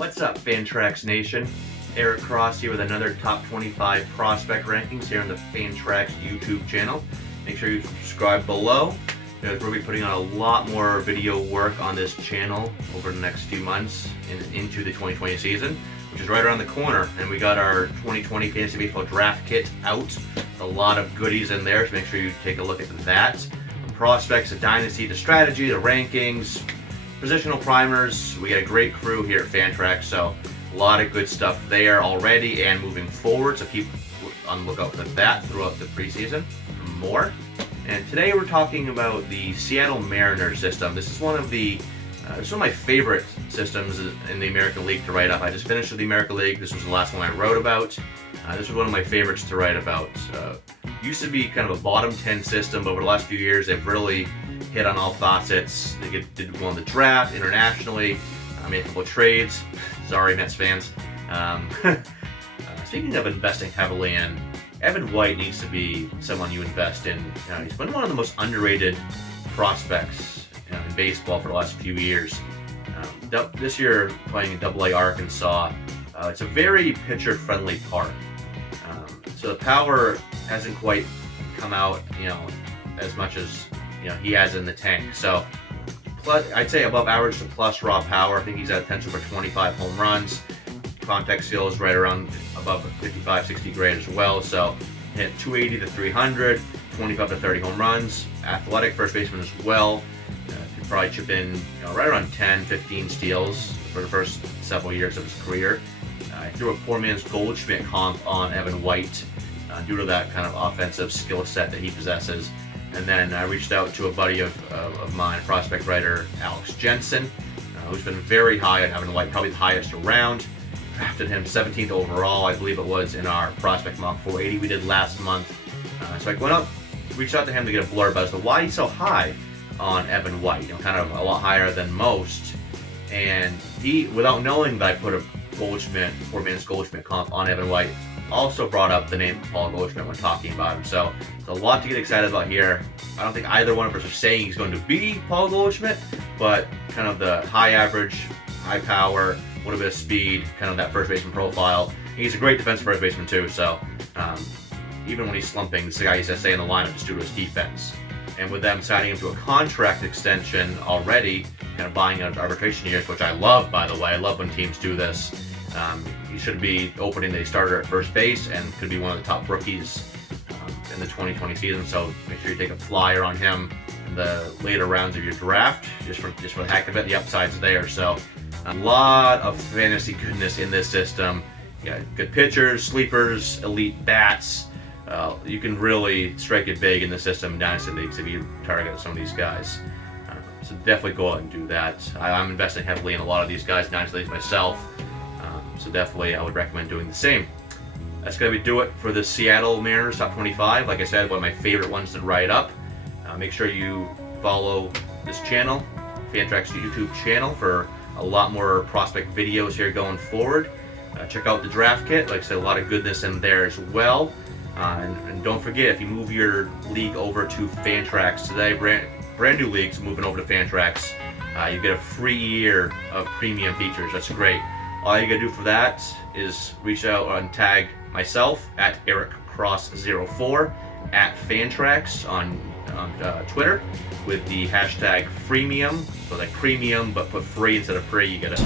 What's up, Fantrax Nation? Eric Cross here with another top 25 prospect rankings here on the Fantrax YouTube channel. Make sure you subscribe below, because we'll be putting on a lot more video work on this channel over the next few months and into the 2020 season, which is right around the corner. And we got our 2020 Fantasy Baseball Draft Kit out. A lot of goodies in there, so make sure you take a look at that. From prospects, the dynasty, the strategy, the rankings, positional primers. We got a great crew here at Fantrax, so a lot of good stuff there already and moving forward, so keep on the lookout for that throughout the preseason for more. And today we're talking about the Seattle Mariners system. This is one of my favorite systems in the American League to write up. I just finished with the American League. This was the last one I wrote about. This was one of my favorites to write about. Used to be kind of a bottom 10 system, but over the last few years they've really hit on all facets. They did well in the draft, internationally, made a couple of trades. Sorry, Mets fans. Speaking of investing heavily in, Evan White needs to be someone you invest in. He's been one of the most underrated prospects in baseball for the last few years. This year, playing in AA Arkansas, it's a very pitcher-friendly park. So the power hasn't quite come out, as much as he has in the tank. So plus, I'd say above average to plus raw power. I think he's at potential for 25 home runs. Contact skills right around above 55, 60 grade as well. So hit 280 to 300, 25 to 30 home runs. Athletic first baseman as well. Could probably chip in right around 10, 15 steals for the first several years of his career. I threw a poor man's Goldschmidt comp on Evan White due to that kind of offensive skill set that he possesses. And then I reached out to a buddy of mine, prospect writer Alex Jensen, who's been very high on Evan White, probably the highest around. Drafted him 17th overall, I believe it was, in our prospect mock 480 we did last month. So I went up, reached out to him to get a blurb as to why he's so high on Evan White, kind of a lot higher than most. And he, without knowing that I put a Goldschmidt, poor man's Goldschmidt comp on Evan White, also brought up the name of Paul Goldschmidt when talking about him. So it's a lot to get excited about here. I don't think either one of us are saying he's going to be Paul Goldschmidt, but kind of the high average, high power, a little bit of speed, kind of that first baseman profile. He's a great defensive first baseman too, so even when he's slumping, this is the guy he's to stay in the lineup just due to his defense. And with them signing him to a contract extension already, kind of buying out arbitration years, which I love, by the way. I love when teams do this. He should be opening the starter at first base and could be one of the top rookies in the 2020 season. So make sure you take a flyer on him in the later rounds of your draft, just for the heck of it. The upside's there. So a lot of fantasy goodness in this system. Good pitchers, sleepers, elite bats. You can really strike it big in the system in dynasty leagues if you target some of these guys. So definitely go out and do that. I'm investing heavily in a lot of these guys in dynasty leagues myself. So definitely I would recommend doing the same. That's going to do it for the Seattle Mariners Top 25. Like I said, one of my favorite ones to write up. Make sure you follow this channel, Fantrax YouTube channel, for a lot more prospect videos here going forward. Check out the draft kit. Like I said, a lot of goodness in there as well. And don't forget, if you move your league over to Fantrax today, brand new leagues moving over to Fantrax, you get a free year of premium features. That's great. All you gotta do for that is reach out and tag myself at EricCross04 at Fantrax on Twitter with the hashtag freemium. So like premium, but put free instead of free. You get a